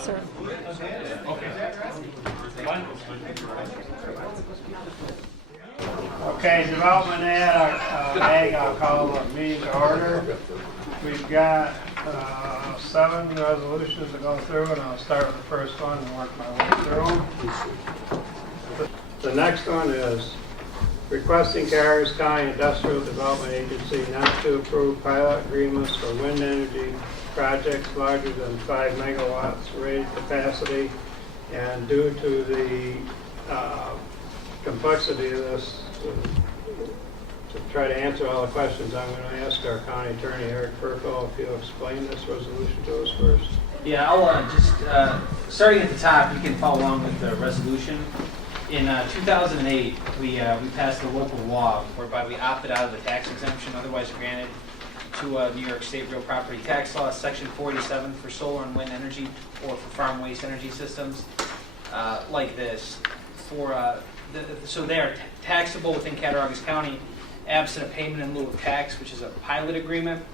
Yes, sir. Okay, development ag, I'll call the meeting to order. We've got 7 resolutions to go through, and I'll start with the first one and work my way through them. The next one is requesting Cattaraugus County Industrial Development Agency not to approve pilot agreements for wind energy projects larger than 5 megawatts rated capacity. And due to the complexity of this, to try to answer all the questions, I'm going to ask our county attorney, Eric Burkle, if you'll explain this resolution to us first. Yeah, I'll just, starting at the top, you can follow along with the resolution. In 2008, we passed a local law whereby we opted out of the tax exemption otherwise granted to New York State Real Property Tax Law, Section 487 for solar and wind energy or for farm waste energy systems like this. So they are taxable within Cattaraugus County absent a payment in lieu of tax, which is a pilot agreement.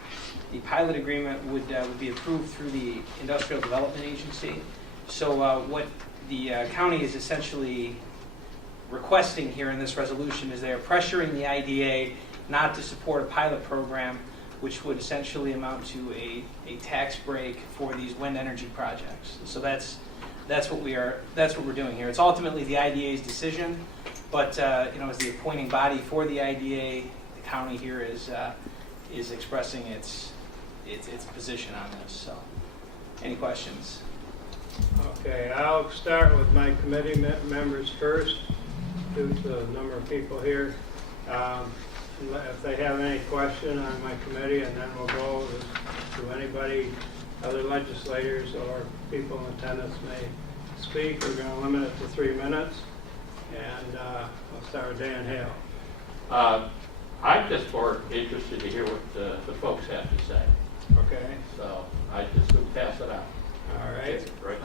The pilot agreement would be approved through the Industrial Development Agency. So what the county is essentially requesting here in this resolution is they are pressuring the IDA not to support a pilot program, which would essentially amount to a tax break for these wind energy projects. So that's what we're doing here. It's ultimately the IDA's decision, but as the appointing body for the IDA, the county here is expressing its position on this. So, any questions? Okay, I'll start with my committee members first, due to the number of people here. If they have any question on my committee, and then we'll go to anybody, other legislators or people in attendance may speak. We're going to limit it to 3 minutes, and I'll start with Dan Hale. I'm just more interested to hear what the folks have to say. Okay. So I just would pass it out. All right. Right.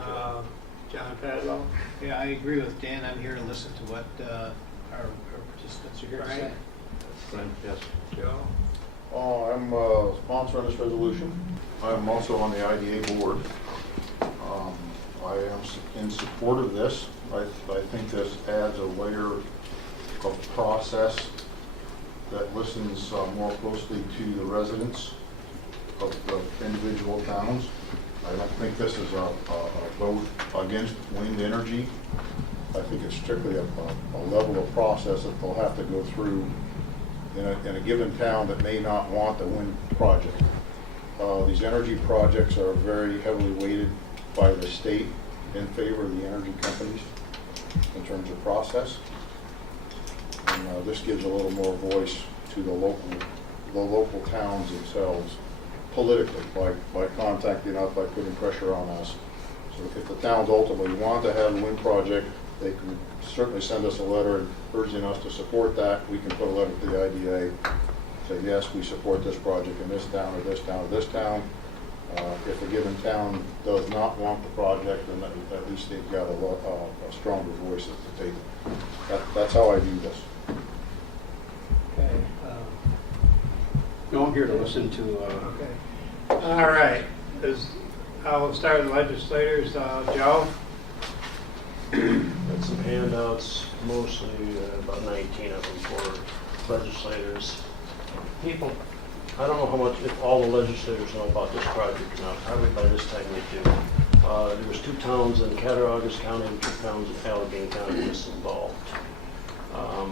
John Padlow. Yeah, I agree with Dan. I'm here to listen to what our participants are here to say. Yes. Joe. I'm a sponsor on this resolution. I'm also on the IDA board. I am in support of this. I think this adds a layer of process that listens more closely to the residents of the individual towns. I don't think this is a vote against wind energy. I think it's strictly a level of process that they'll have to go through in a given town that may not want the wind project. These energy projects are very heavily weighted by the state in favor of the energy companies in terms of process. And this gives a little more voice to the local towns themselves politically by contacting us, by putting pressure on us. So if the towns ultimately want to have a wind project, they can certainly send us a letter urging us to support that. We can put a letter to the IDA, say, yes, we support this project in this town or this town or this town. If a given town does not want the project, then at least they've got a stronger voice at the table. That's how I view this. Okay. No, I'm here to listen to. Okay. All right. I will start with the legislators. Joe? Got some handouts, mostly about 19 of them for legislators. People, I don't know how much, if all the legislators know about this project or not. Probably by this time they do. There was 2 towns in Cattaraugus County and 2 towns in Allegheny County that's involved. I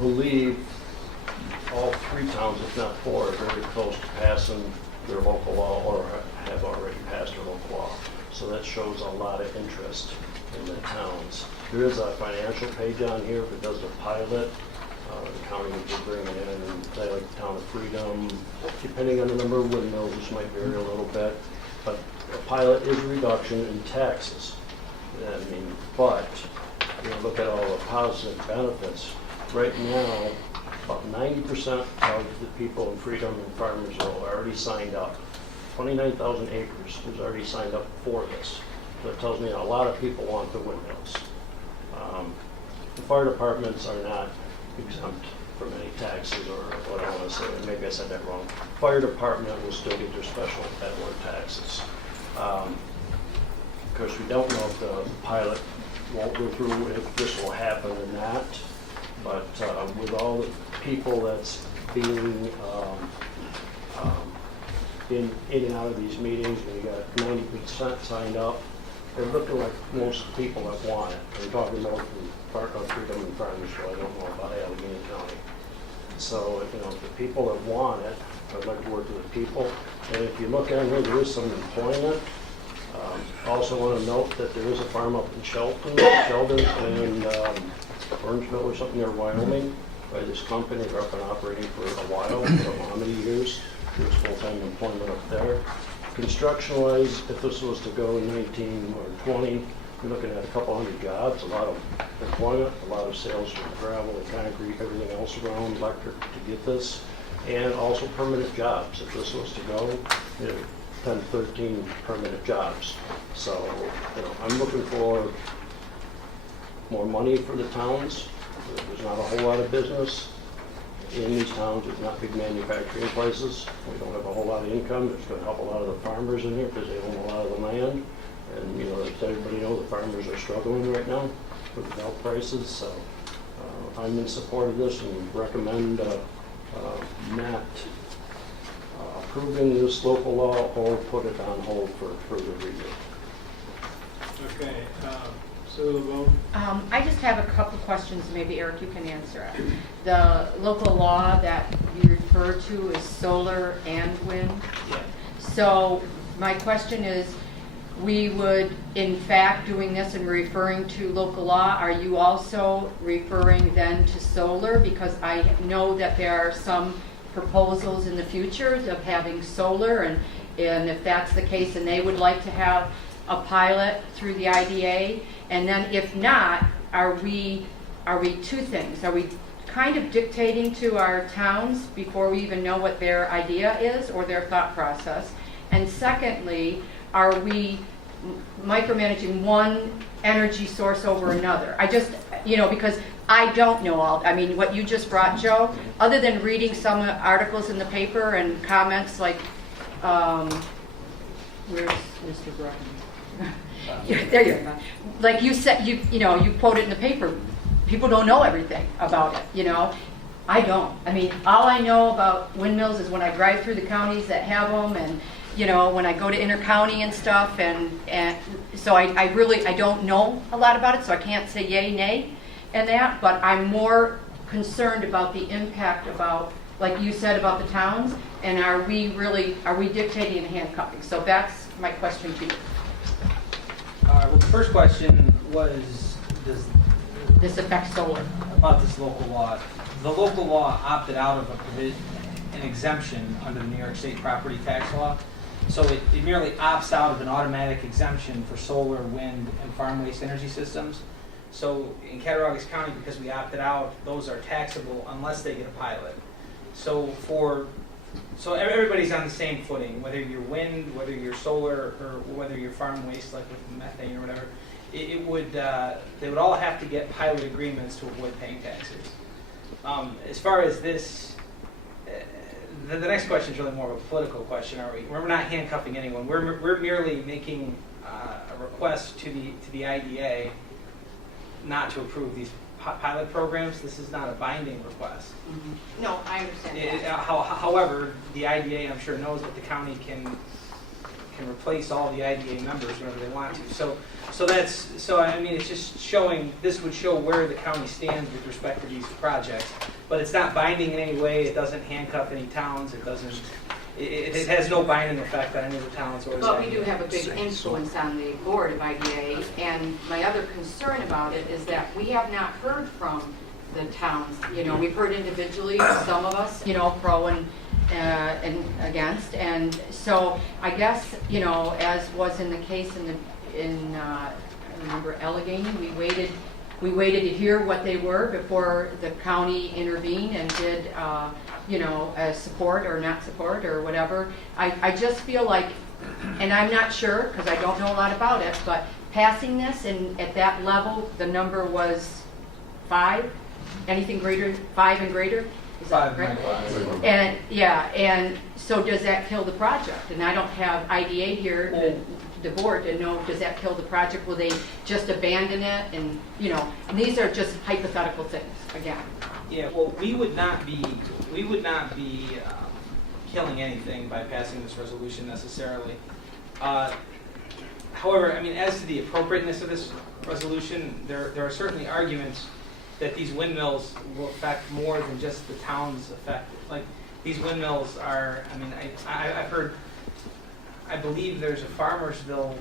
believe all 3 towns, if not 4, are very close to passing their local law or have already passed their local law. So that shows a lot of interest in the towns. There is a financial page on here if it does a pilot. The county would be bringing it in, and say like the town of Freedom, depending on the number of windmills, this might vary a little bit. But a pilot is a reduction in taxes. I mean, but look at all the positive benefits. Right now, about 90% of the people in Freedom and Farmersville are already signed up. 29,000 acres is already signed up for this. So it tells me a lot of people want the windmills. The fire departments are not exempt from any taxes, or what I want to say, maybe I said that wrong. Fire department will still get their special ad valorem taxes. Of course, we don't know if the pilot won't go through, if this will happen or not. But with all the people that's being in and out of these meetings, and you got 90% signed up, they're looking like most people that want it. I'm talking about from Freedom and Farmers, so I don't know about Allegheny County. So, you know, the people that want it, I'd like to work with the people. And if you look on here, there is some employment. Also want to note that there is a farm up in Sheldon and Orangeville or something near Wyoming by this company. They're up and operating for a while, I don't know how many years. There's full-time employment up there. Construction-wise, if this was to go in 19 or 20, you're looking at a couple hundred jobs, a lot of employment, a lot of sales for gravel and concrete, everything else around, electric to get this, and also permanent jobs. If this was to go, you know, 10, 13 permanent jobs. So, you know, I'm looking for more money for the towns. There's not a whole lot of business in these towns. There's not big manufacturing places. We don't have a whole lot of income. It's going to help a lot of the farmers in here because they own a lot of the land. And, you know, as everybody knows, the farmers are struggling right now with the milk prices. So I'm in support of this and recommend not approving this local law or put it on hold for further review. Okay, so the vote. I just have a couple questions, maybe Eric, you can answer it. The local law that you refer to is solar and wind. Yeah. So my question is, we would, in fact, doing this and referring to local law, are you also referring then to solar? Because I know that there are some proposals in the future of having solar, and if that's the case, and they would like to have a pilot through the IDA. And then if not, are we two things? Are we kind of dictating to our towns before we even know what their idea is or their thought process? And secondly, are we micromanaging one energy source over another? I just, you know, because I don't know all, I mean, what you just brought, Joe, other than reading some articles in the paper and comments like, where's Mr. Bruckner? There you go. Like you said, you know, you quote it in the paper. People don't know everything about it, you know. I don't. I mean, all I know about windmills is when I drive through the counties that have them, and you know, when I go to intercounty and stuff, and so I really don't know a lot about it, so I can't say yay, nay, and that. But I'm more concerned about the impact about, like you said, about the towns, and are we dictating and handcuffing? So that's my question to you. Well, the first question was, does This affects solar. about this local law. The local law opted out of an exemption under the New York State property tax law. So it merely opts out of an automatic exemption for solar, wind, and farm waste energy systems. So in Cattaraugus County, because we opted out, those are taxable unless they get a pilot. So everybody's on the same footing, whether you're wind, whether you're solar, or whether you're farm waste, like with methane or whatever. They would all have to get pilot agreements to avoid paying taxes. As far as this, the next question is really more of a political question. We're not handcuffing anyone. We're merely making a request to the IDA not to approve these pilot programs. This is not a binding request. Mm-hmm. No, I understand that. However, the IDA, I'm sure, knows that the county can replace all the IDA members whenever they want to. So I mean, it's just showing. This would show where the county stands with respect to these projects, but it's not binding in any way. It doesn't handcuff any towns. It doesn't. It has no binding effect on any of the towns or. But we do have a big influence on the board of IDA, and my other concern about it is that we have not heard from the towns. You know, we've heard individually, some of us, you know, pro and against, and so I guess, you know, as was in the case I remember Allegheny, we waited to hear what they were before the county intervened and did, you know, support or not support or whatever. I just feel like, and I'm not sure because I don't know a lot about it, but passing this and at that level, the number was 5. Anything greater, 5 and greater. Is that correct? And yeah, and so does that kill the project? And I don't have IDA here. the board to know, does that kill the project? Will they just abandon it? And, you know, and these are just hypothetical things, again. Yeah, well, we would not be killing anything by passing this resolution necessarily. However, I mean, as to the appropriateness of this resolution, there are certainly arguments that these windmills will affect more than just the towns affected. Like, these windmills are, I mean, I've heard, I believe there's a Farmersville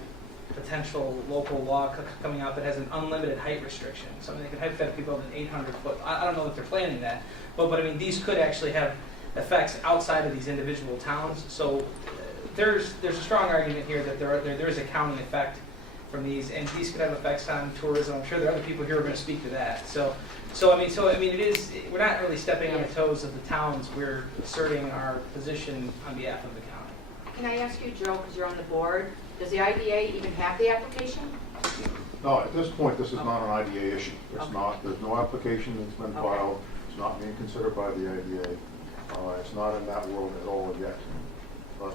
potential local law coming out that has an unlimited height restriction. Something that could hypothetically build an 800-foot. I don't know if they're planning that, but I mean, these could actually have effects outside of these individual towns. So there's a strong argument here that there is a counting effect from these, and these could have effects on tourism. I'm sure there are other people here who are going to speak to that. So I mean, it is. We're not really stepping on the toes of the towns. We're asserting our position on behalf of the county. Can I ask you, Joe, because you're on the board, does the IDA even have the application? No, at this point, this is not an IDA issue. It's Okay. not, there's no application that's been Okay. filed. It's not being considered by the IDA. It's not in that world at all yet. But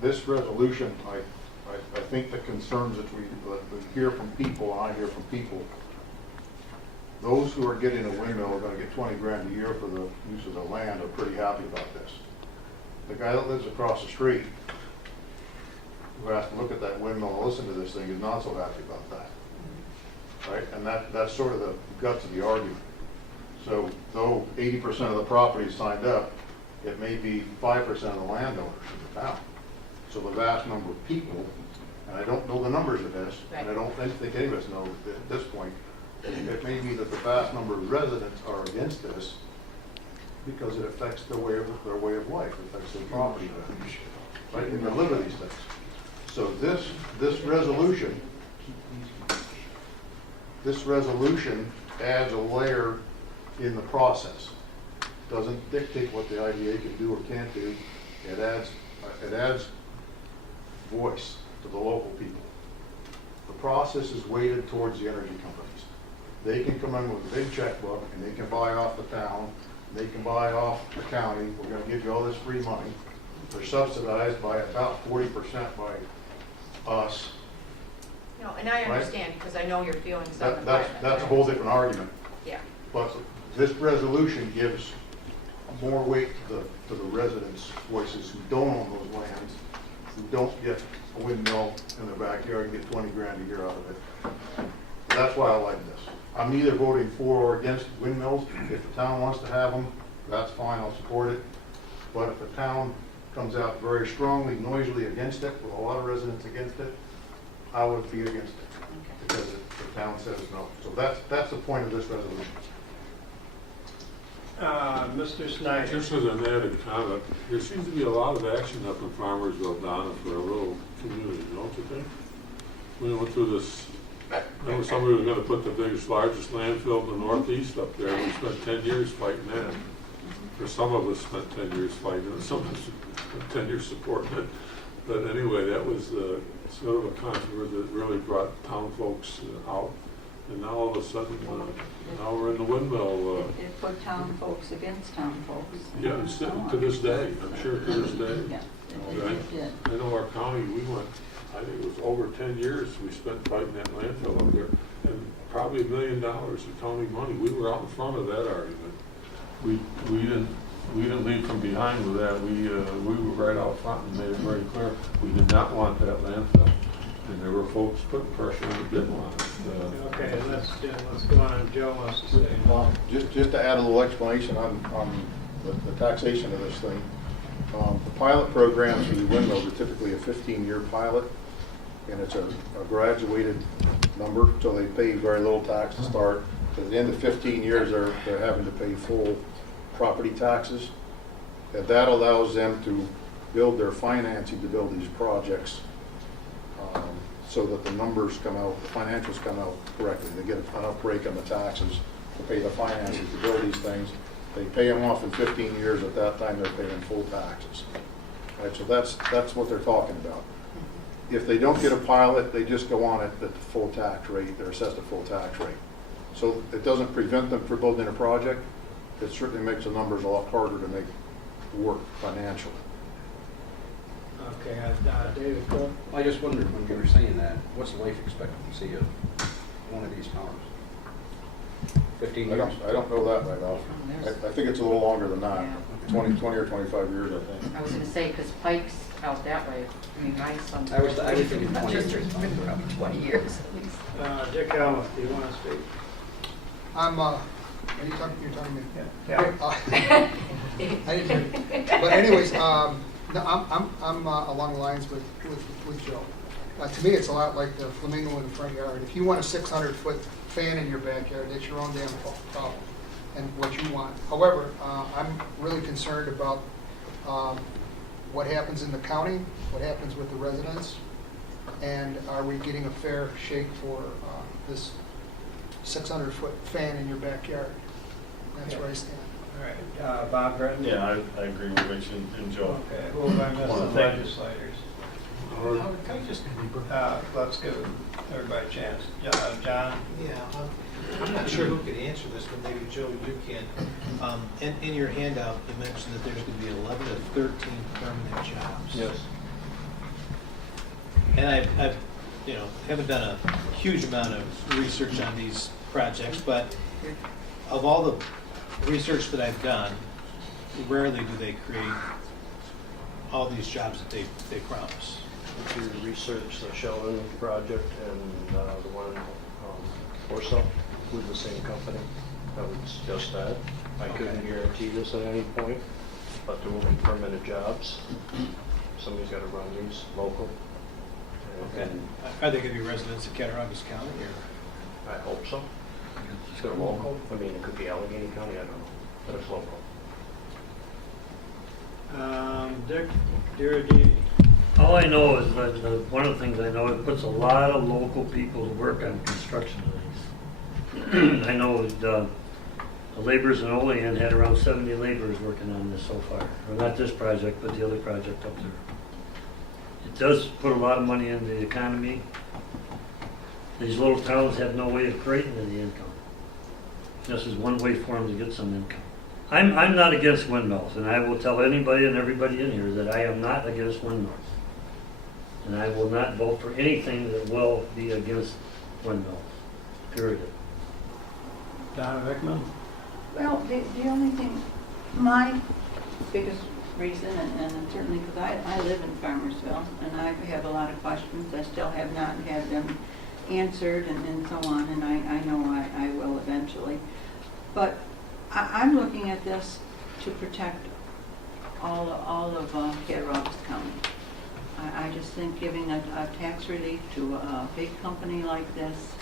this resolution, I think the concerns that we hear from people, and I hear from people, those who are getting a windmill are gonna get 20 grand a year for the use of the land are pretty happy about this. The guy that lives across the street, who has to look at that windmill and listen to this thing, is not so happy about that. Right? And that's sort of the guts of the argument. So though 80% of the property signed up, it may be 5% of the landowners in the town. So the vast number of people, and I don't know the numbers of this, and I don't think any of us know at this point, it may be that the vast number of residents are against this because it affects their way of life, it affects their property values, right? And they live with these things. So this resolution adds a layer in the process. Doesn't dictate what the IDA can do or can't do. It adds voice to the local people. The process is weighted towards the energy companies. They can come in with a big checkbook and they can buy off the town, they can buy off the county. We're going to give you all this free money. They're subsidized by about 40% by us. No, and I Right. understand, because I know your feelings on the That's a whole different argument. Yeah. But this resolution gives more weight to the residents' voices who don't own those lands, who don't get a windmill in their backyard and get 20 grand a year out of it. That's why I like this. I'm neither voting for or against windmills. If the town wants to have them, that's fine, I'll support it. But if the town comes out very strongly, noisily against it, with a lot of residents against it, I would be against it, because the town says no. So that's the point of this resolution. Mr. Snyder. Just as an added comment, there seems to be a lot of action up in Farmersville, Donna, for a rural community, don't you think? We went through this, remember somebody was gonna put the biggest, largest landfill in the northeast up there, we spent 10 years fighting that. Or some of us spent 10 years fighting it, some of us spent 10 years supporting it. But anyway, that was sort of a controversy that really brought town folks out. And now all of a sudden, now we're in the windmill. It put town folks against town folks. Yeah, and still to this day, I'm sure to this day. Yeah, Right? it did. I know our county, we went, I think it was over 10 years we spent fighting that landfill up there. And probably $1 million of county money. We were out in front of that argument. We didn't leave from behind with that. We were right out front and made it very clear we did not want that landfill. And there were folks putting pressure on the didn't want it. Okay, let's go on. Joe wants to say. Just to add a little explanation on the taxation of this thing. The pilot programs for the windmills are typically a 15-year pilot, and it's a graduated number, so they pay very little tax to start. At the end of 15 years, they're having to pay full property taxes, and that allows them to build their financing to build these projects, so that the numbers come out, the financials come out correctly. They get enough break on the taxes to pay the financing to build these things. They pay them off in 15 years. At that time, they're paying full taxes. Right, so that's what they're talking about. If they don't get a pilot, they just go on at the full tax rate. They're assessed a full tax rate. So it doesn't prevent them from building a project. It certainly makes the numbers a lot harder to make work financially. Okay, David, go. I just wondered when you were saying that, what's the life expectancy of one of these towers? 15 I years? don't know that right now. I think it's a little longer than that, Yeah. 20 or 25 years, I think. I was gonna say, because Pike's out that way. I mean, my son. I was thinking 20 years. Sister's been around 20 years at least. Dick Helmuth, do you want to speak? You're talking to me? Yeah. I didn't hear you. But anyways, no, I'm along the lines with Joe. To me, it's a lot like the flamingo in the front yard. If you want a 600-foot fan in your backyard, that's your own damn problem and what you want. However, I'm really concerned about what happens in the county, what happens with the residents, and are we getting a fair shake for this 600-foot fan in your backyard? That's where I stand. All right, Bob Britton? Yeah, I agree with Rich and Joe. Okay, who have I missed Well, the thank you. legislators? Can I just, Let's give everybody a chance. John? yeah, I'm not sure who could answer this, but maybe Joe, you can. In your handout, you mentioned that there's going to be 11 to 13 permanent jobs. Yes. And I've haven't done a huge amount of research on these projects, but of all the research that I've done, rarely do they create all these jobs that they promise. If you research the Sheldon project and the one in Warsaw with the same company, I would suggest that. I couldn't guarantee this at any point, but there will be permanent jobs. Somebody's got to run these local. And Are they going to be residents of Cattaraugus County, or? I hope so. It's got local. I mean, it could be Allegheny County, I don't know, but it's local. Dick Dirty. All I know is that one of the things I know, it puts a lot of local people to work on construction of these. I know the laborers in Olean had around 70 laborers working on this so far. Or not this project, but the other project up there. It does put a lot of money into the economy. These little towns have no way of creating any income. This is one way for them to get some income. I'm not against windmills, and I will tell anybody and everybody in here that I am not against windmills. And I will not vote for anything that will be against windmills, period. Donna Vickman? Well, the only thing, my biggest reason, and certainly because I live in Farmersville, and I have a lot of questions. I still have not had them answered and so on, and I know I will eventually. But I'm looking at this to protect all of Cattaraugus County. I just think giving a tax relief to a big company like this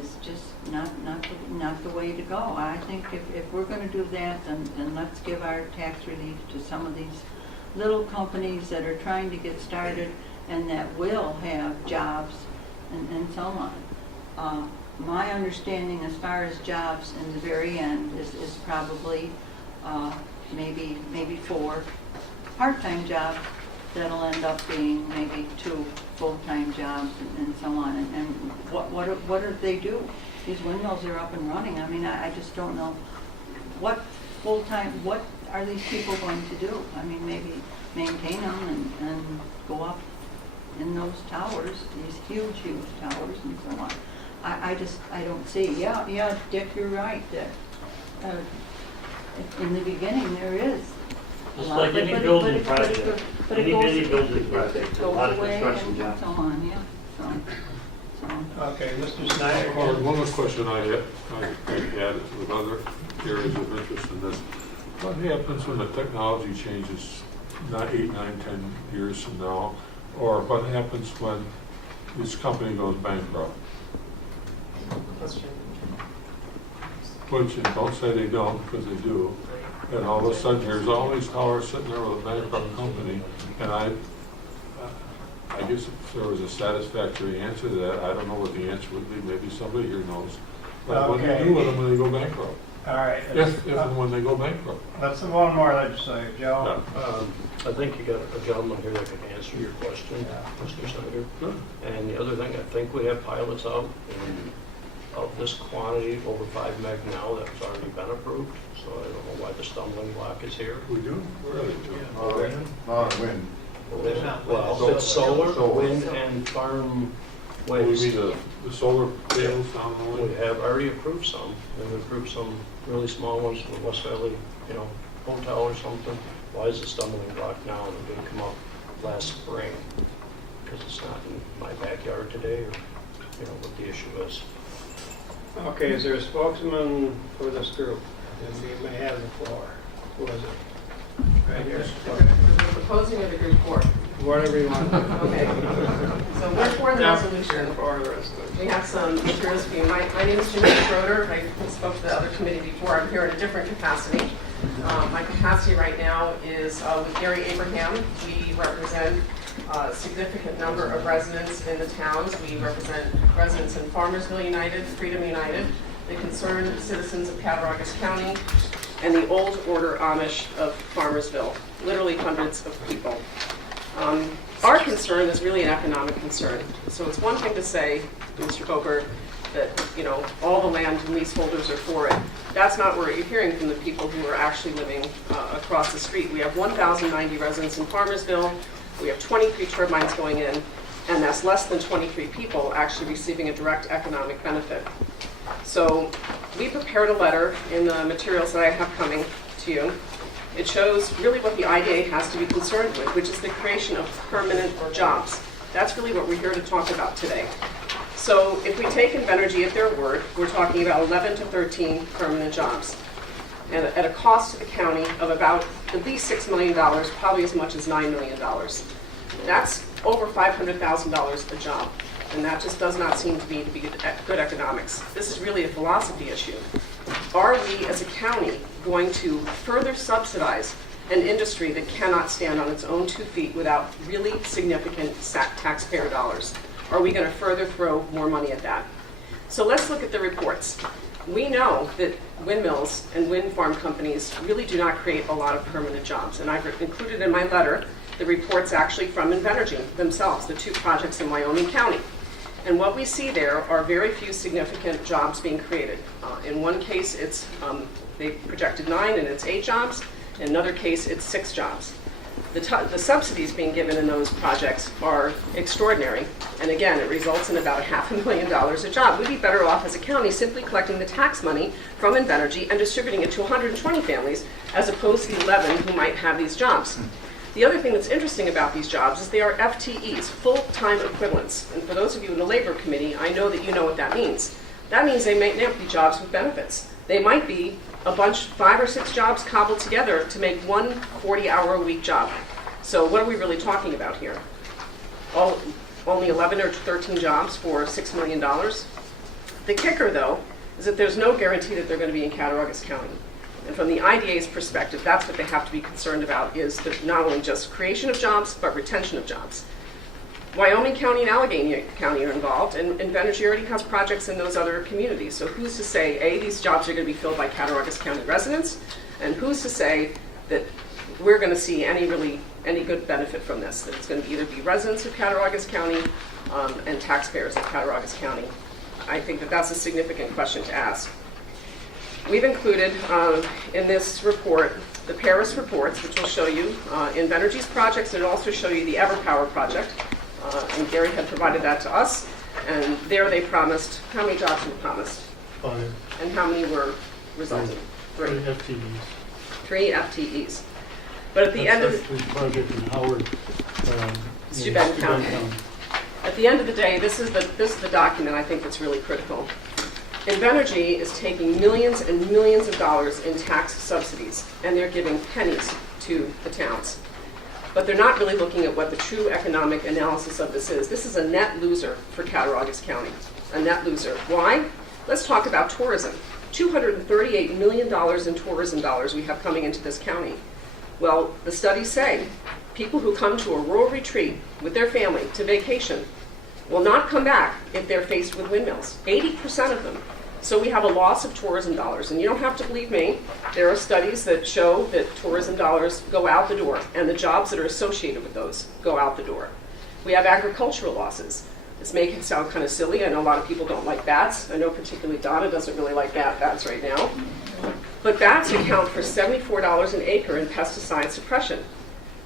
is just not the way to go. I think if we're going to do that, then let's give our tax relief to some of these little companies that are trying to get started and that will have jobs and so on. My understanding as far as jobs in the very end is probably maybe 4 part-time jobs that'll end up being maybe 2 full-time jobs and so on. And what do they do? These windmills are up and running. I mean, I just don't know what are these people going to do? I mean, maybe maintain them and go up in those towers, these huge towers and so on. I don't see. Yeah, Dick, you're right that in the beginning there is a It's lot, like any building project. but it Any goes, building project, a lot of away construction and jobs. so on, yeah. So. Okay, Mr. Snyder. One more question I had with other areas of interest in this. What happens when the technology changes, not 8, 9, 10 years from now? Or what happens when this company goes bankrupt? Which, don't say they don't, because they do. And all of a sudden, there's all these towers sitting there with a bankrupt company. And I guess if there was a satisfactory answer to that, I don't know what the answer would be. Maybe somebody here knows. But what do you do with them when they go bankrupt? All right. If and when they go bankrupt. Let's have one more legislator. Joe? I think you got a gentleman here that can answer your question, Mr. Snyder. Good. And the other thing, I think we have pilots out of this quantity over 5 meg now that's already been approved. So I don't know why the stumbling block is here. We do? Really do. Not on wind. There's not. Well, it's solar, wind, and farm What do you waves. mean, the solar panels down the We way? have already approved some, and we approved some really small ones for West Valley, hotel or something. Why is the stumbling block now and it didn't come up last spring? Because it's not in my backyard today, or, what the issue is. Okay, is there a spokesman for this group? And you may have the floor. Who is it? Right here. Proposing of the group for. Whatever you want. Okay. So we're for the resolution. For the resolution. We have some materials for you. My name is Jimmy Schroeder. I spoke to the other committee before. I'm here in a different capacity. My capacity right now is with Gary Abraham. We represent a significant number of residents in the towns. We represent residents in Farmersville United, Freedom United, the concerned citizens of Cattaraugus County, and the old order Amish of Farmersville, literally hundreds of people. Our concern is really an economic concern. So it's one thing to say, Mr. Coker, that all the land and leaseholders are for it. That's not what you're hearing from the people who are actually living across the street. We have 1,090 residents in Farmersville. We have 23 turbines going in, and that's less than 23 people actually receiving a direct economic benefit. So we prepared a letter in the materials that I have coming to you. It shows really what the IDA has to be concerned with, which is the creation of permanent jobs. That's really what we're here to talk about today. So if we take Invenergy at their word, we're talking about 11 to 13 permanent jobs, and at a cost to the county of about at least $6 million, probably as much as $9 million. That's over $500,000 a job, and that just does not seem to be good economics. This is really a philosophy issue. Are we, as a county, going to further subsidize an industry that cannot stand on its own 2 feet without really significant taxpayer dollars? Are we going to further throw more money at that? So let's look at the reports. We know that windmills and wind farm companies really do not create a lot of permanent jobs, and I've included in my letter the reports actually from Invenergy themselves, the 2 projects in Wyoming County. And what we see there are very few significant jobs being created. In one case, they projected 9 and it's 8 jobs. In another case, it's 6 jobs. The subsidies being given in those projects are extraordinary. And again, it results in about $500,000 a job. We'd be better off as a county simply collecting the tax money from Invenergy and distributing it to 120 families as opposed to the 11 who might have these jobs. The other thing that's interesting about these jobs is they are FTEs, full-time equivalents. And for those of you in the Labor Committee, I know that you know what that means. That means they may not be jobs with benefits. They might be a bunch, 5 or 6 jobs cobbled together to make one 40-hour-a-week job. So what are we really talking about here? Only 11 or 13 jobs for $6 million? The kicker, though, is that there's no guarantee that they're going to be in Cattaraugus County. And from the IDA's perspective, that's what they have to be concerned about, is not only just creation of jobs, but retention of jobs. Wyoming County and Allegheny County are involved, and Invenergy already has projects in those other communities. So who's to say, A, these jobs are going to be filled by Cattaraugus County residents, and who's to say that we're going to see any good benefit from this, that it's going to either be residents of Cattaraugus County and taxpayers of Cattaraugus County? I think that that's a significant question to ask. We've included in this report the Paris reports, which will show you Invenergy's projects, and it'll also show you the EverPower project. And Gary had provided that to us, and there they promised, how many jobs were promised? 5. And how many were resulting? 3. 3 FTEs. 3 FTEs. But at the end of the project in Howard, Steuben County. At the end of the day, this is the document I think that's really critical. Invenergy is taking millions and millions of dollars in tax subsidies, and they're giving pennies to the towns. But they're not really looking at what the true economic analysis of this is. This is a net loser for Cattaraugus County, a net loser. Why? Let's talk about tourism. $238 million in tourism dollars we have coming into this county. Well, the studies say people who come to a rural retreat with their family to vacation will not come back if they're faced with windmills. 80% of them. So we have a loss of tourism dollars. And you don't have to believe me. There are studies that show that tourism dollars go out the door, and the jobs that are associated with those go out the door. We have agricultural losses. It's making it sound kind of silly. I know a lot of people don't like bats. I know particularly Donna doesn't really like bats right now. But bats account for $74 an acre in pesticide suppression.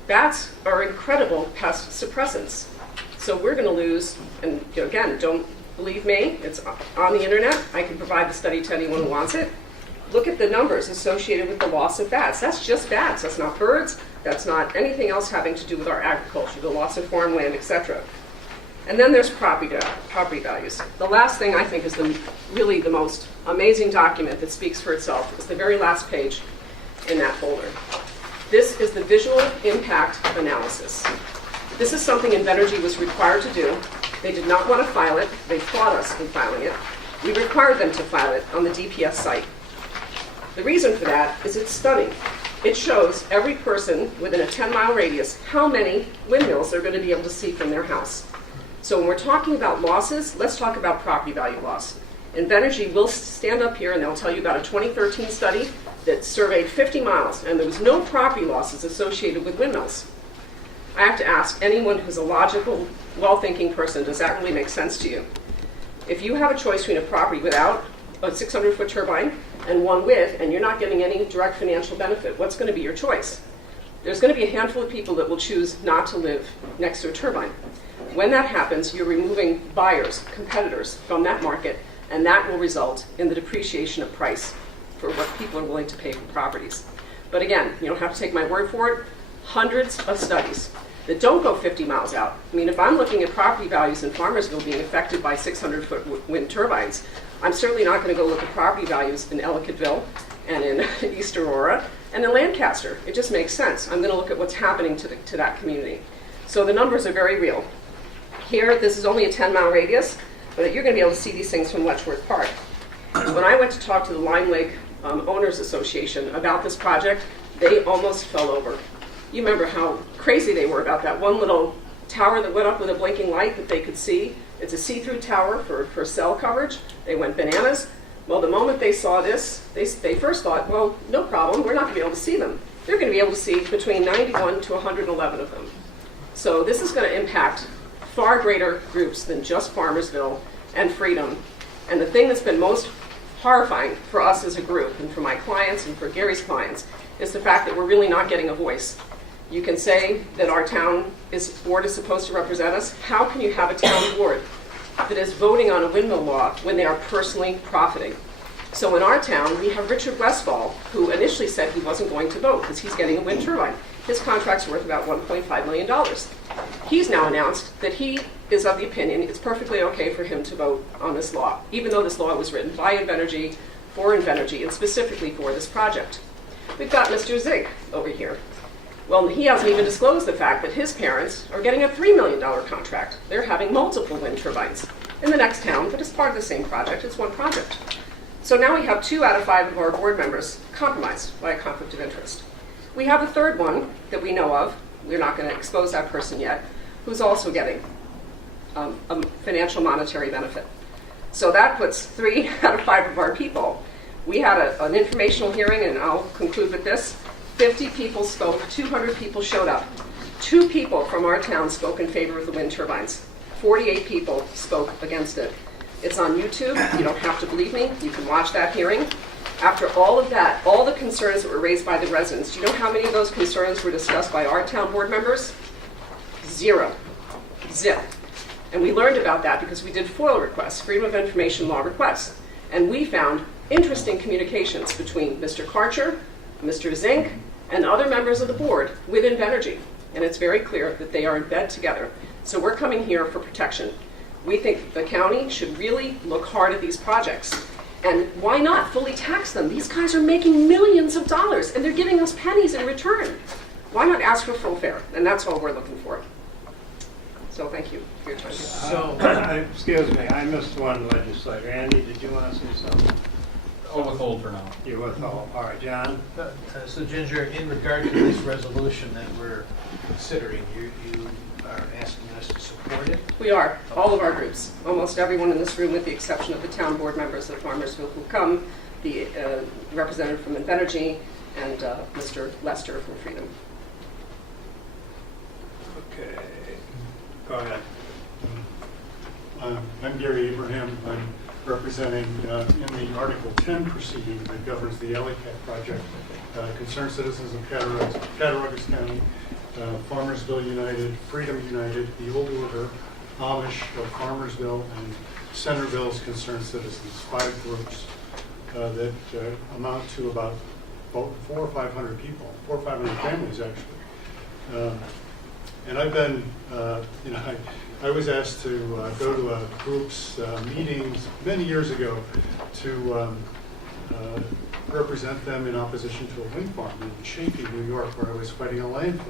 Bats are incredible pest suppressants. So we're going to lose, and again, don't believe me, it's on the internet. I can provide the study to anyone who wants it. Look at the numbers associated with the loss of bats. That's just bats. That's not birds. That's not anything else having to do with our agriculture, the loss of farmland, etc. And then there's property values. The last thing I think is really the most amazing document that speaks for itself is the very last page in that folder. This is the visual impact analysis. This is something Invenergy was required to do. They did not want to file it. They fought us in filing it. We required them to file it on the DPS site. The reason for that is it's stunning. It shows every person within a 10-mile radius how many windmills they're going to be able to see from their house. So when we're talking about losses, let's talk about property value loss. Invenergy will stand up here and they'll tell you about a 2013 study that surveyed 50 miles and there was no property losses associated with windmills. I have to ask anyone who's a logical, well-thinking person, does that really make sense to you? If you have a choice between a property without a 600-foot turbine and one with, and you're not getting any direct financial benefit, what's going to be your choice? There's going to be a handful of people that will choose not to live next to a turbine. When that happens, you're removing buyers, competitors from that market, and that will result in the depreciation of price for what people are willing to pay for properties. But again, you don't have to take my word for it. Hundreds of studies that don't go 50 miles out. I mean, if I'm looking at property values in Farmersville being affected by 600-foot wind turbines, I'm certainly not going to go look at property values in Ellicottville and in East Aurora and in Lancaster. It just makes sense. I'm going to look at what's happening to that community. So the numbers are very real. Here, this is only a 10-mile radius, but you're going to be able to see these things from Letchworth Park. When I went to talk to the Lime Lake Owners Association about this project, they almost fell over. You remember how crazy they were about that one little tower that went up with a blinking light that they could see. It's a see-through tower for cell coverage. They went bananas. Well, the moment they saw this, they first thought, well, no problem, we're not going to be able to see them. They're going to be able to see between 91 to 111 of them. So this is going to impact far greater groups than just Farmersville and Freedom. And the thing that's been most horrifying for us as a group, and for my clients and for Gary's clients, is the fact that we're really not getting a voice. You can say that our town board is supposed to represent us. How can you have a town board that is voting on a windmill law when they are personally profiting? So in our town, we have Richard Westfall, who initially said he wasn't going to vote because he's getting a wind turbine. His contract's worth about $1.5 million. He's now announced that he is of the opinion it's perfectly okay for him to vote on this law, even though this law was written by Invenergy, for Invenergy, and specifically for this project. We've got Mr. Zink over here. Well, he hasn't even disclosed the fact that his parents are getting a $3 million contract. They're having multiple wind turbines in the next town, but it's part of the same project. It's one project. So now we have 2 out of 5 of our board members compromised by a conflict of interest. We have a third one that we know of. We're not going to expose that person yet, who's also getting a financial monetary benefit. So that puts 3 out of 5 of our people. We had an informational hearing, and I'll conclude with this. 50 people spoke, 200 people showed up. 2 people from our town spoke in favor of the wind turbines. 48 people spoke against it. It's on YouTube. You don't have to believe me. You can watch that hearing. After all of that, all the concerns that were raised by the residents, do you know how many of those concerns were discussed by our town board members? 0. Zip. And we learned about that because we did FOIL requests, Freedom of Information Law requests. And we found interesting communications between Mr. Karcher, Mr. Zink, and other members of the board with Invenergy. And it's very clear that they are in bed together. So we're coming here for protection. We think the county should really look hard at these projects. And why not fully tax them? These guys are making millions of dollars, and they're giving us pennies in return. Why not ask for full fare? And that's all we're looking for. So thank you for your time. Excuse me, I missed one legislator. Andy, did you want to say something? I'll withhold for now. You withhold. All right, John? So Ginger, in regard to this resolution that we're considering, you are asking us to support it? We are, all of our groups, almost everyone in this room with the exception of the town board members of Farmersville who come, the representative from Invenergy, and Mr. Lester from Freedom. Okay. Go ahead. I'm Gary Abraham. I'm representing in the Article 10 proceeding that governs the LACAT project, concerned citizens of Cattaraugus County, Farmersville United, Freedom United, the Old Order, Amish of Farmersville, and Centerville's concerned citizens, 5 groups that amount to about 400 or 500 people, 400 or 500 families actually. And I've been, I was asked to go to a group's meetings many years ago to represent them in opposition to a wind farm in Chaffee, New York, where I was fighting a landfill.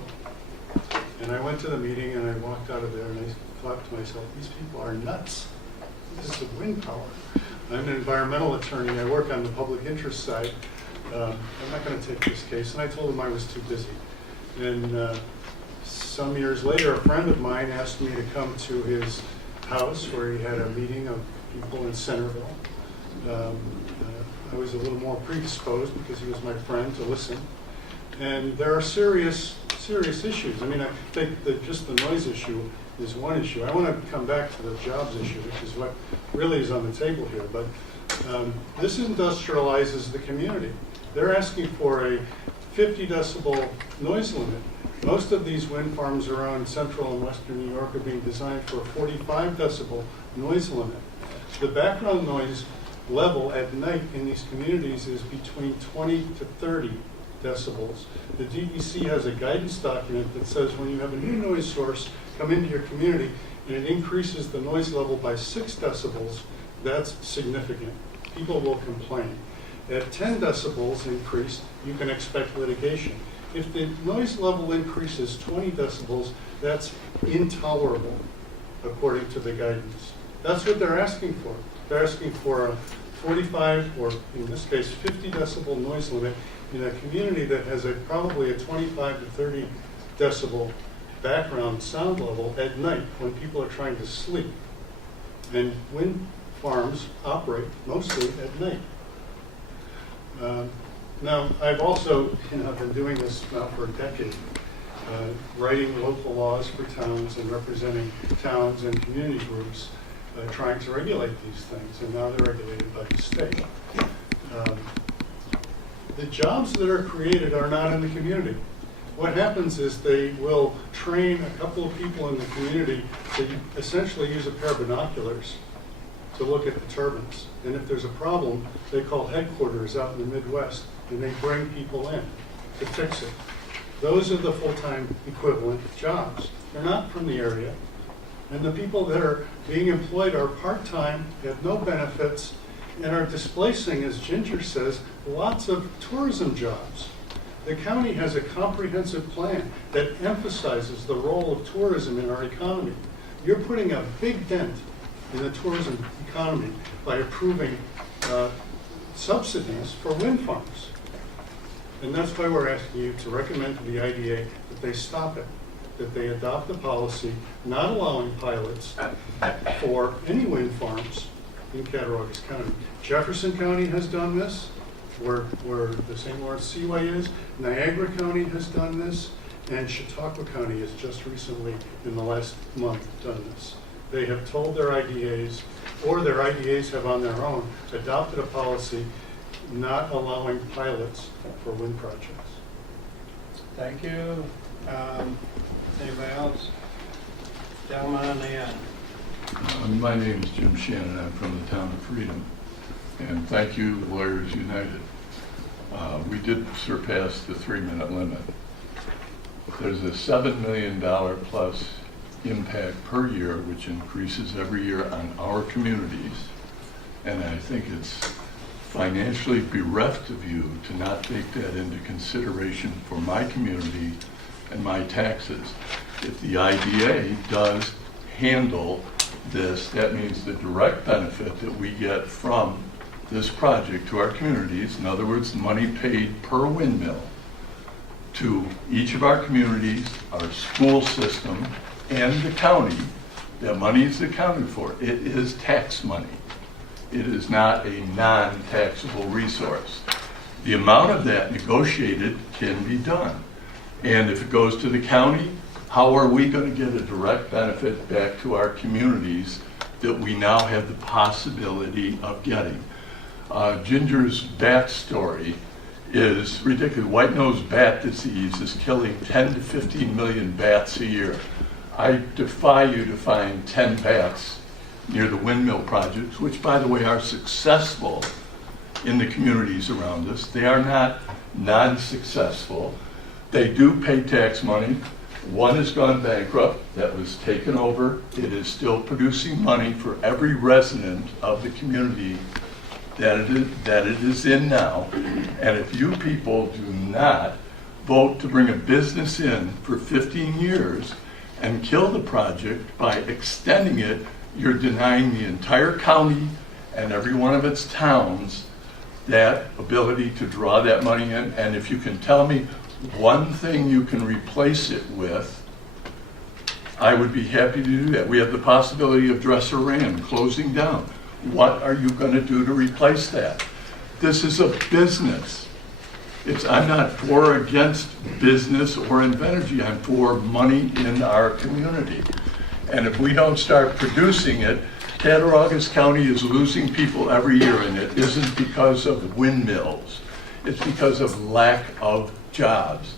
And I went to the meeting and I walked out of there and I thought to myself, these people are nuts. This is wind power. I'm an environmental attorney. I work on the public interest side. I'm not going to take this case. And I told him I was too busy. And some years later, a friend of mine asked me to come to his house where he had a meeting of people in Centerville. I was a little more predisposed because he was my friend to listen. And there are serious issues. I mean, I think that just the noise issue is one issue. I want to come back to the jobs issue, which is what really is on the table here. But this industrializes the community. They're asking for a 50 decibel noise limit. Most of these wind farms around central and western New York are being designed for a 45 decibel noise limit. The background noise level at night in these communities is between 20 to 30 decibels. The DEC has a guidance document that says when you have a new noise source come into your community and it increases the noise level by 6 decibels, that's significant. People will complain. At 10 decibels increase, you can expect litigation. If the noise level increases 20 decibels, that's intolerable, according to the guidance. That's what they're asking for. They're asking for a 45, or in this case, 50 decibel noise limit in a community that has probably a 25 to 30 decibel background sound level at night when people are trying to sleep. And wind farms operate mostly at night. Now, I've also been doing this now for a decade, writing local laws for towns and representing towns and community groups, trying to regulate these things, and now they're regulated by the state. The jobs that are created are not in the community. What happens is they will train a couple of people in the community to essentially use a pair of binoculars to look at the turbines. And if there's a problem, they call headquarters out in the Midwest, and they bring people in to fix it. Those are the full-time equivalent jobs. They're not from the area. And the people that are being employed are part-time, have no benefits, and are displacing, as Ginger says, lots of tourism jobs. The county has a comprehensive plan that emphasizes the role of tourism in our economy. You're putting a big dent in the tourism economy by approving subsidies for wind farms. And that's why we're asking you to recommend to the IDA that they stop it, that they adopt a policy not allowing pilots for any wind farms in Cattaraugus County. Jefferson County has done this, where the St. Lawrence Seaway is. Niagara County has done this, and Chautauqua County has just recently, in the last month, done this. They have told their IDAs, or their IDAs have on their own, adopted a policy not allowing pilots for wind projects. Thank you. Anybody else? Gentleman on the end. My name is Jim Shannon. I'm from the town of Freedom. And thank you, Lawyers United. We did surpass the 3-minute limit. There's a $7 million plus impact per year, which increases every year on our communities. And I think it's financially bereft of you to not take that into consideration for my community and my taxes. If the IDA does handle this, that means the direct benefit that we get from this project to our communities, in other words, money paid per windmill to each of our communities, our school system, and the county, that money is accounted for. It is tax money. It is not a non-taxable resource. The amount of that negotiated can be done. And if it goes to the county, how are we going to get a direct benefit back to our communities that we now have the possibility of getting. Ginger's bat story is ridiculous. White-nosed bat disease is killing 10 to 15 million bats a year. I defy you to find 10 bats near the windmill projects, which, by the way, are successful in the communities around us. They are not non-successful. They do pay tax money. One has gone bankrupt. That was taken over. It is still producing money for every resident of the community that it is in now. And if you people do not vote to bring a business in for 15 years and kill the project by extending it, you're denying the entire county and every one of its towns that ability to draw that money in. And if you can tell me one thing you can replace it with, I would be happy to do that. We have the possibility of Dresser Rand closing down. What are you going to do to replace that? This is a business. I'm not for or against business or Invenergy. I'm for money in our community. And if we don't start producing it, Cattaraugus County is losing people every year, and it isn't because of windmills. It's because of lack of jobs.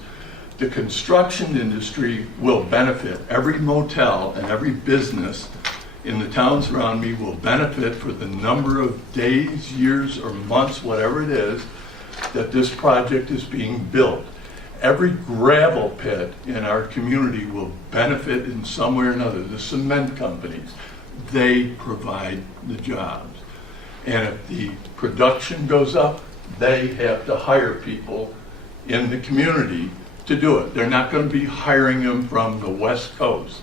The construction industry will benefit. Every motel and every business in the towns around me will benefit for the number of days, years, or months, whatever it is, that this project is being built. Every gravel pit in our community will benefit in some way or another. The cement companies, they provide the jobs. And if the production goes up, they have to hire people in the community to do it. They're not going to be hiring them from the West Coast.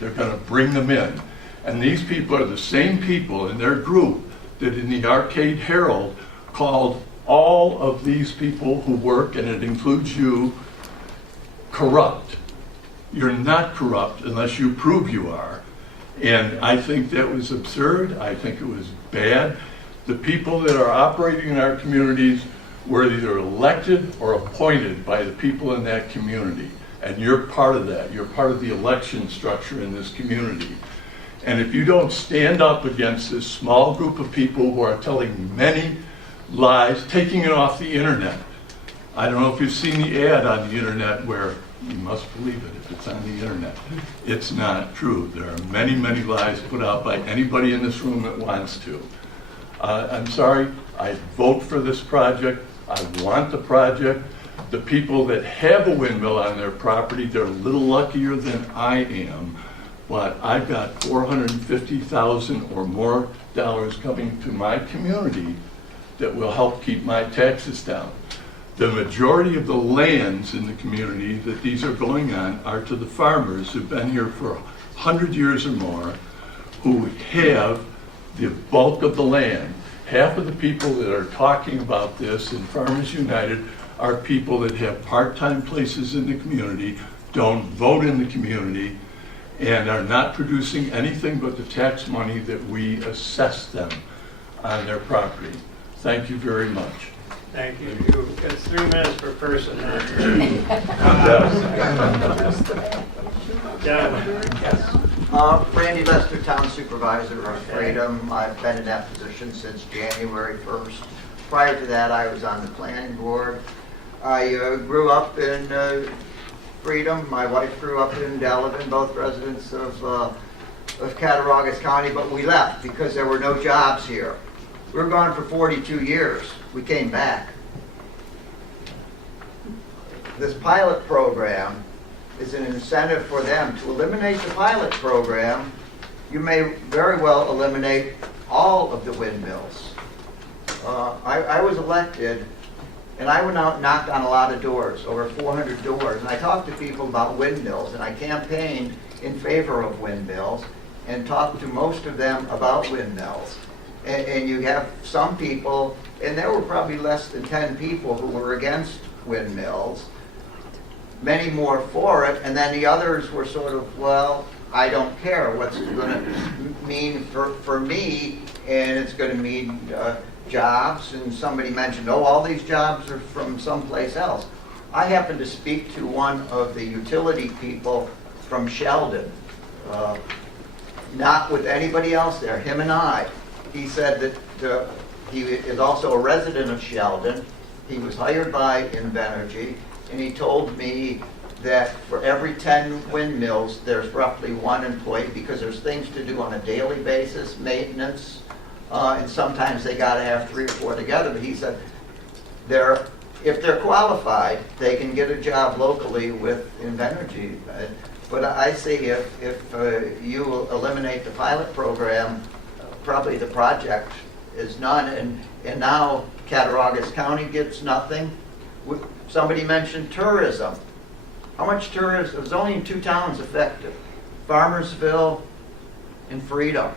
They're going to bring them in. And these people are the same people in their group that in the Arcade Herald called all of these people who work, and it includes you, corrupt. You're not corrupt unless you prove you are. And I think that was absurd. I think it was bad. The people that are operating in our communities were either elected or appointed by the people in that community. And you're part of that. You're part of the election structure in this community. And if you don't stand up against this small group of people who are telling many lies, taking it off the internet. I don't know if you've seen the ad on the internet where you must believe it if it's on the internet. It's not true. There are many, many lies put out by anybody in this room that wants to. I'm sorry, I vote for this project. I want the project. The people that have a windmill on their property, they're a little luckier than I am. But I've got $450,000 or more dollars coming to my community that will help keep my taxes down. The majority of the lands in the community that these are going on are to the farmers who've been here for 100 years or more, who have the bulk of the land. Half of the people that are talking about this in Farmers United are people that have part-time places in the community, don't vote in the community, and are not producing anything but the tax money that we assess them on their property. Thank you very much. Thank you. It's 3 minutes per person, not Randy Lester, Town Supervisor of Freedom. I've been in that position since January 1st. Prior to that, I was on the planning board. I grew up in Freedom. My wife grew up in Delavan, both residents of Cattaraugus County, but we left because there were no jobs here. We were gone for 42 years. We came back. This pilot program is an incentive for them. To eliminate the pilot program, you may very well eliminate all of the windmills. I was elected, and I went out and knocked on a lot of doors, over 400 doors, and I talked to people about windmills, and I campaigned in favor of windmills and talked to most of them about windmills. And you have some people, and there were probably less than 10 people who were against windmills, many more for it, and then the others were sort of, well, I don't care what's going to mean for me, and it's going to mean jobs. And somebody mentioned, oh, all these jobs are from someplace else. I happened to speak to one of the utility people from Sheldon, not with anybody else there, him and I. He said that he is also a resident of Sheldon. He was hired by Invenergy, and he told me that for every 10 windmills, there's roughly 1 employee because there's things to do on a daily basis, maintenance, and sometimes they got to have 3 or 4 together. But he said if they're qualified, they can get a job locally with Invenergy. But I see if you eliminate the pilot program, probably the project is none. And now Cattaraugus County gets nothing. Somebody mentioned tourism. How much tourism? There's only in 2 towns affected, Farmersville and Freedom.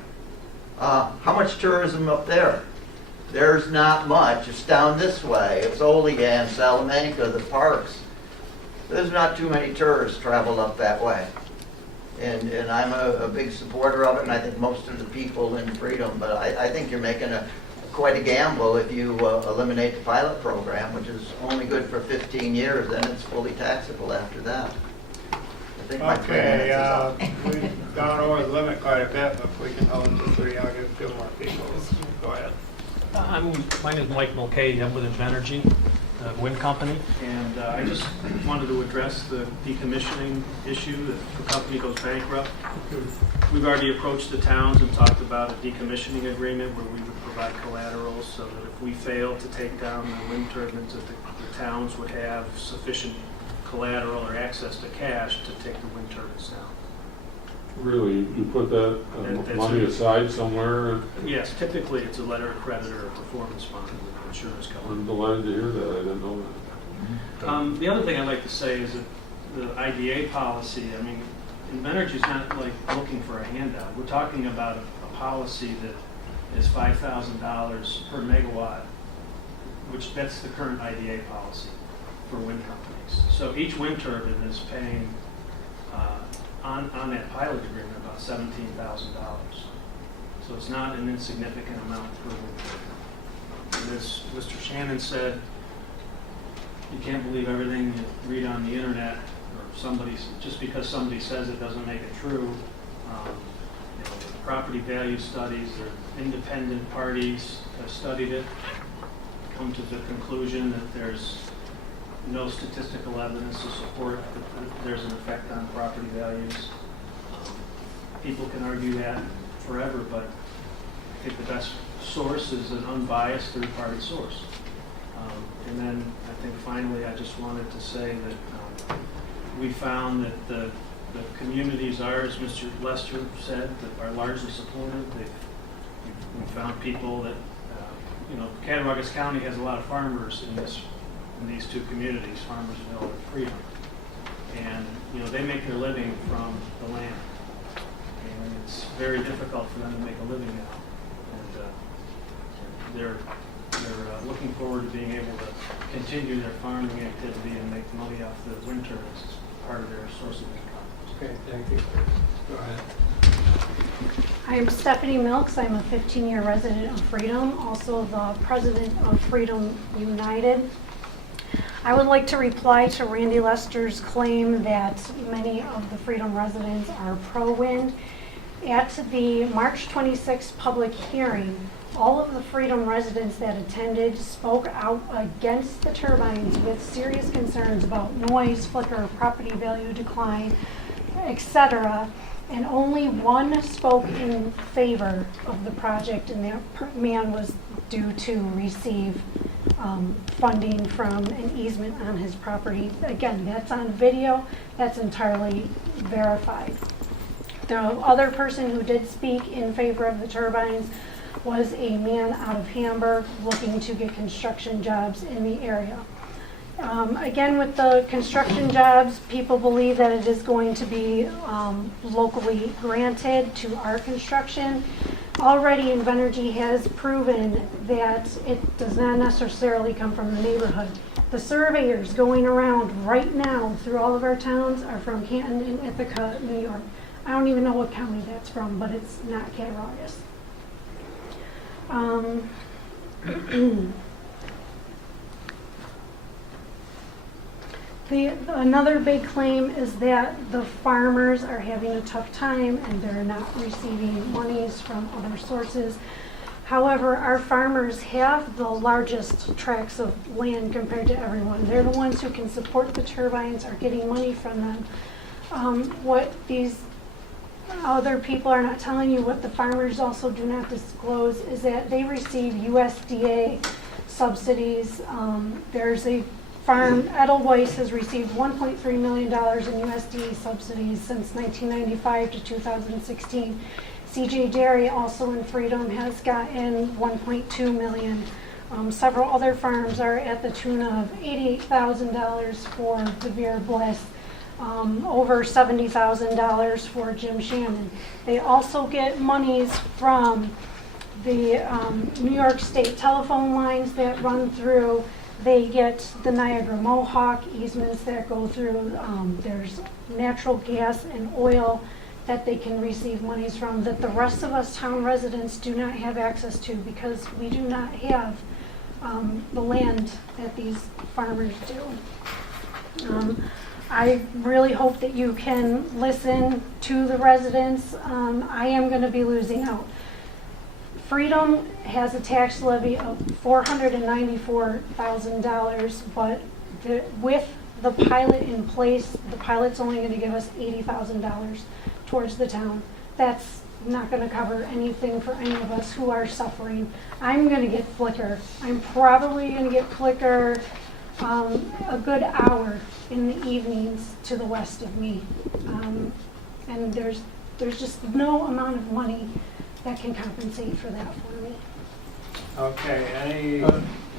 How much tourism up there? There's not much. It's down this way. It's Olean, Salamanca, the parks. There's not too many tourists travel up that way. And I'm a big supporter of it, and I think most of the people in Freedom, but I think you're making quite a gamble if you eliminate the pilot program, which is only good for 15 years, then it's fully taxable after that. I think my Okay, we've gone over the limit quite a bit, but if we can hold it to 3, I'll give 2 more people. Go ahead. My name is Mike Mulcahy. I'm with Invenergy, wind company, and I just wanted to address the decommissioning issue if the company goes bankrupt. We've already approached the towns and talked about a decommissioning agreement where we would provide collateral so that if we fail to take down the wind turbines, that the towns would have sufficient collateral or access to cash to take the wind turbines down. Really, you put that money aside somewhere? Yes, typically it's a letter of credit or a performance bond with an insurance company. I'm delighted to hear that. I didn't know that. The other thing I'd like to say is that the IDA policy, I mean, Invenergy's not like looking for a handout. We're talking about a policy that is $5,000 per megawatt, which that's the current IDA policy for wind companies. So each wind turbine is paying on that pilot agreement about $17,000. So it's not an insignificant amount per wind turbine. And as Mr. Shannon said, you can't believe everything you read on the internet, or just because somebody says it doesn't make it true. Property value studies, or independent parties have studied it, come to the conclusion that there's no statistical evidence to support that there's an effect on property values. People can argue that forever, but I think the best source is an unbiased third-party source. And then I think finally I just wanted to say that we found that the communities are, as Mr. Lester said, that are largely supportive. We found people that, Cattaraugus County has a lot of farmers in these 2 communities, Farmersville and Freedom. And, they make their living from the land. And it's very difficult for them to make a living now. And they're looking forward to being able to continue their farming activity and make money off the wind turbines as part of their source of income. Okay, thank you. Go ahead. I'm Stephanie Milks. I'm a 15-year resident of Freedom, also the president of Freedom United. I would like to reply to Randy Lester's claim that many of the Freedom residents are pro-wind. At the March 26th public hearing, all of the Freedom residents that attended spoke out against the turbines with serious concerns about noise, flicker, property value decline, etc. And only 1 spoke in favor of the project, and that man was due to receive funding from an easement on his property. Again, that's on video. That's entirely verified. The other person who did speak in favor of the turbines was a man out of Hamburg looking to get construction jobs in the area. Again, with the construction jobs, people believe that it is going to be locally granted to our construction. Already, Invenergy has proven that it does not necessarily come from the neighborhood. The surveyors going around right now through all of our towns are from Canton and Ithaca, New York. I don't even know what county that's from, but it's not Cattaraugus. Another big claim is that the farmers are having a tough time and they're not receiving monies from other sources. However, our farmers have the largest tracts of land compared to everyone. They're the ones who can support the turbines, are getting money from them. What these other people are not telling you, what the farmers also do not disclose, is that they receive USDA subsidies. There's a farm, Edelweiss has received $1.3 million in USDA subsidies since 1995 to 2016. CJ Dairy, also in Freedom, has gotten $1.2 million. Several other farms are at the tune of $88,000 for Devere Bliss, over $70,000 for Jim Shannon. They also get monies from the New York State telephone lines that run through. They get the Niagara Mohawk easements that go through. There's natural gas and oil that they can receive monies from that the rest of us town residents do not have access to because we do not have the land that these farmers do. I really hope that you can listen to the residents. I am going to be losing out. Freedom has a tax levy of $494,000, but with the pilot in place, the pilot's only going to give us $80,000 towards the town. That's not going to cover anything for any of us who are suffering. I'm going to get flicker. I'm probably going to get flicker a good hour in the evenings to the west of me. And there's just no amount of money that can compensate for that for me. Okay, any,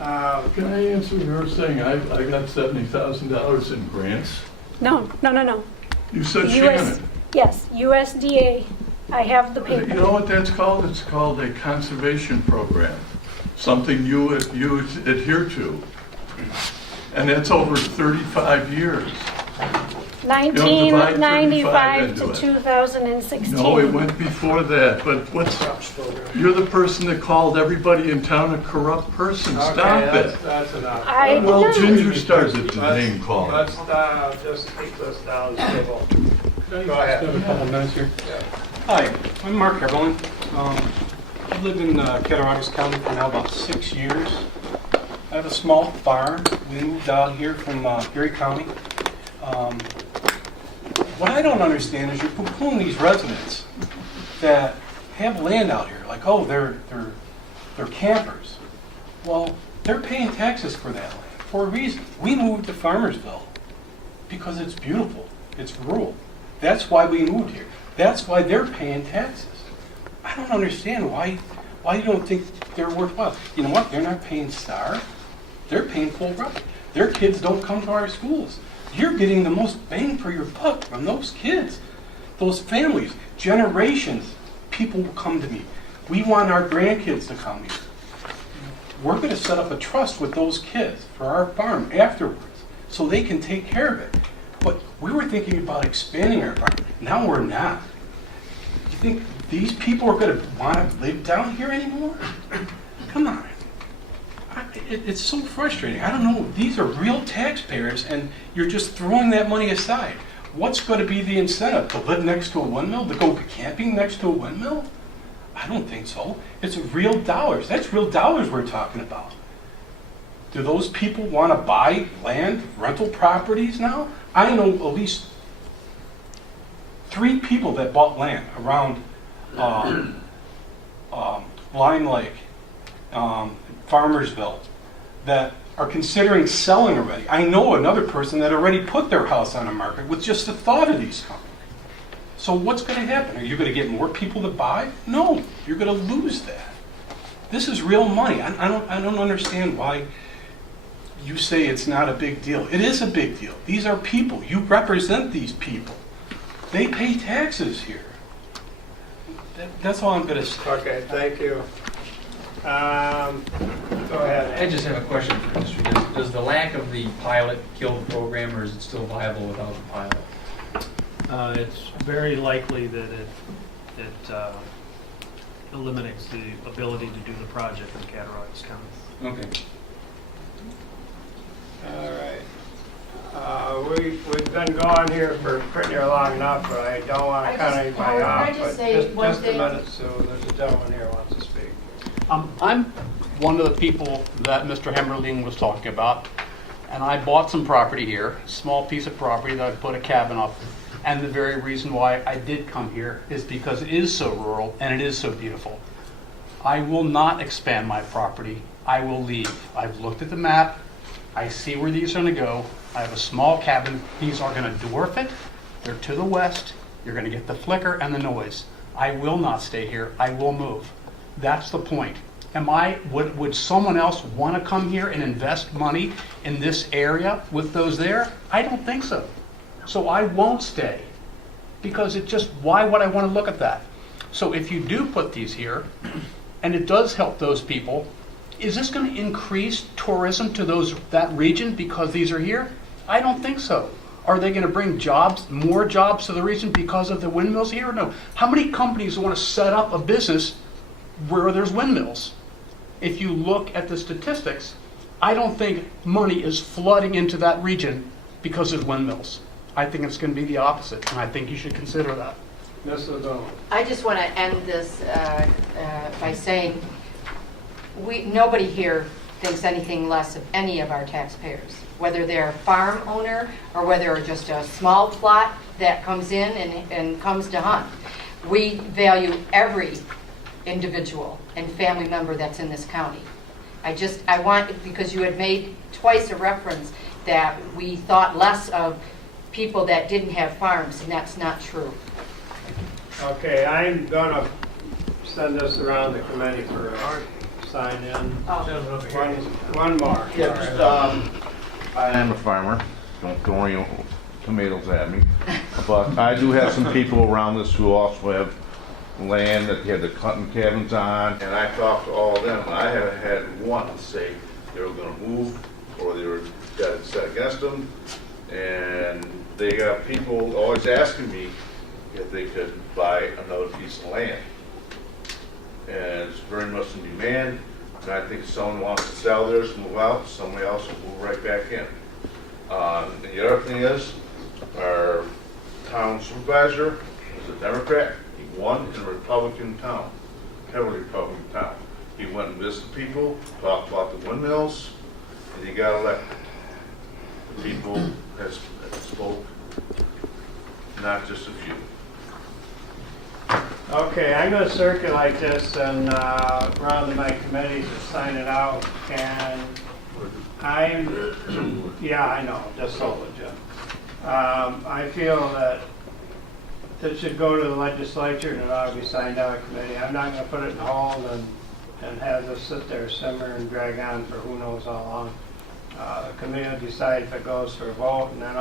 Can I answer your saying I got $70,000 in grants? No. You said Shannon. Yes, USDA. I have the paper. You know what that's called? It's called a conservation program, something you adhere to. And that's over 35 years. 1995 to 2016. No, it went before that. But you're the person that called everybody in town a corrupt person. Stop it. That's enough. Well, Ginger started the name calling. Let's just keep this down civil. Go ahead. Just have a couple minutes here. Yeah. Hi, I'm Mark Eberlin. I've lived in Cattaraugus County for now about 6 years. I have a small farm. We moved out here from Erie County. What I don't understand is you're poo-pooing these residents that have land out here, like, oh, they're campers. Well, they're paying taxes for that land for a reason. We moved to Farmersville because it's beautiful, it's rural. That's why we moved here. That's why they're paying taxes. I don't understand why you don't think they're worthwhile. You know what? They're not paying STAR. They're paying full rent. Their kids don't come to our schools. You're getting the most bang for your buck from those kids, those families, generations. People will come to me. We want our grandkids to come here. We're going to set up a trust with those kids for our farm afterwards so they can take care of it. But we were thinking about expanding our farm. Now we're not. You think these people are going to want to live down here anymore? Come on. It's so frustrating. I don't know. These are real taxpayers, and you're just throwing that money aside. What's going to be the incentive? To live next to a windmill? To go camping next to a windmill? I don't think so. It's real dollars. That's real dollars we're talking about. Do those people want to buy land, rental properties now? I know at least 3 people that bought land around Lime Lake, Farmersville, that are considering selling already. I know another person that already put their house on the market with just the thought of these companies. So what's going to happen? Are you going to get more people to buy? No, you're going to lose that. This is real money. I don't understand why you say it's not a big deal. It is a big deal. These are people. You represent these people. They pay taxes here. That's all I'm going to say. Okay, thank you. Go ahead. I just have a question for industry. Does the lack of the pilot kill the program, or is it still viable without the pilot? It's very likely that it eliminates the ability to do the project in Cattaraugus County. Okay. All right. been going here for pretty near long enough, but I don't want to cut anybody Howard, off. can I just But say one just a thing? minute, Sue. There's a gentleman here who wants to speak. I'm one of the people that Mr. Hemmerling was talking about, and I bought some property here, a small piece of property that I put a cabin up. And the very reason why I did come here is because it is so rural and it is so beautiful. I will not expand my property. I will leave. I've looked at the map. I see where these are going to go. I have a small cabin. These are going to dwarf it. They're to the west. You're going to get the flicker and the noise. I will not stay here. I will move. That's the point. Would someone else want to come here and invest money in this area with those there? I don't think so. So I won't stay, because why would I want to look at that? So if you do put these here, and it does help those people, is this going to increase tourism to that region because these are here? I don't think so. Are they going to bring more jobs to the region because of the windmills here? No. How many companies want to set up a business where there's windmills? If you look at the statistics, I don't think money is flooding into that region because of windmills. I think it's going to be the opposite, and I think you should consider that. Mrs. O'Donnell. I just want to end this by saying nobody here thinks anything less of any of our taxpayers, whether they're a farm owner or whether they're just a small plot that comes in and comes to hunt. We value every individual and family member that's in this county. I want, because you had made twice a reference that we thought less of people that didn't have farms, and that's not true. Okay, I'm gonna send this around the committee for a sign in. One more. Yeah, just, I am a farmer. Don't throw any tomatoes at me. But I do have some people around us who also have land that they have the cutting cabins on. And I talked to all of them, and I haven't had one say they were gonna move or they were got set against them. And they got people always asking me if they could buy another piece of land. And it's very much in demand. And I think if someone wants to sell theirs, move out, somebody else will move right back in. And the other thing is, our town supervisor is a Democrat. He won in a Republican town, heavily Republican town. He went and visited people, talked about the windmills, and he got elected. The people has spoke, not just a few. Okay, I'm going to circulate this and round to my committee to sign it out. And yeah, I know, just so legit. I feel that it should go to the legislature and it ought to be signed out of committee. I'm not going to put it in hold and have this sit there simmer and drag on for who knows how long. The committee will decide if it goes for a vote, and then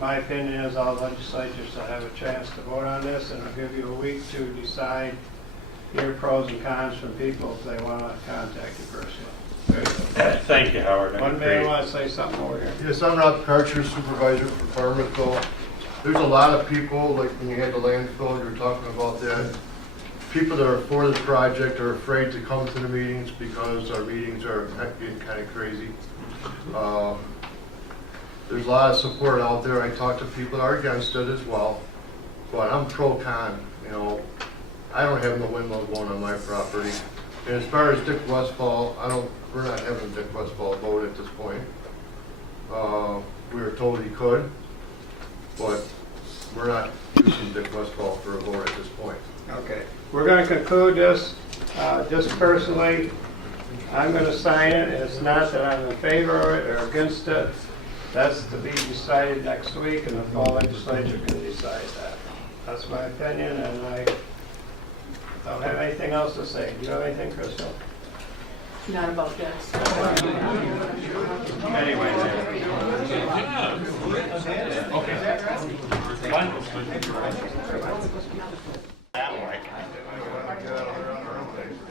my opinion is all legislatures will have a chance to vote on this, and I'll give you a week to decide, hear pros and cons from people if they want to contact you personally. Thank you, Howard. One man want to say something over here. Yes, I'm Rob Karcher, supervisor for Farmersville. There's a lot of people, like when you had the landfill, you were talking about that. People that are for the project are afraid to come to the meetings because our meetings are getting kind of crazy. There's a lot of support out there. I talk to people that are against it as well, but I'm pro-con. You know, I don't have no windmill going on my property. And as far as Dick Westfall, we're not having Dick Westfall vote at this point. We were told he could, but we're not using Dick Westfall for a vote at this point. Okay, we're going to conclude this. Just personally, I'm going to sign it. It's not that I'm in favor of it or against it. That's to be decided next week, and the fall legislature can decide that. That's my opinion, and I don't have anything else to say. Do you have anything, Crystal? Not about this. Anyway.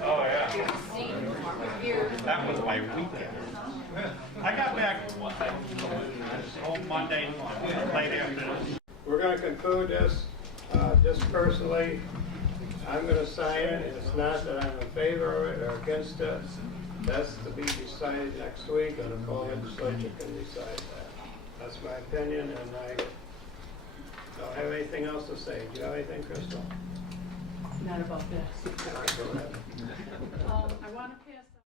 Oh, yeah. That was my weekend. I got back home Monday, late afternoon. We're going to conclude this. Just personally, I'm going to sign it. It's not that I'm in favor of it or against it. That's to be decided next week, and the fall legislature can decide that. That's my opinion, and I Don't have anything else to say. Do you have anything, Crystal? Not about this. All right, go ahead. I want to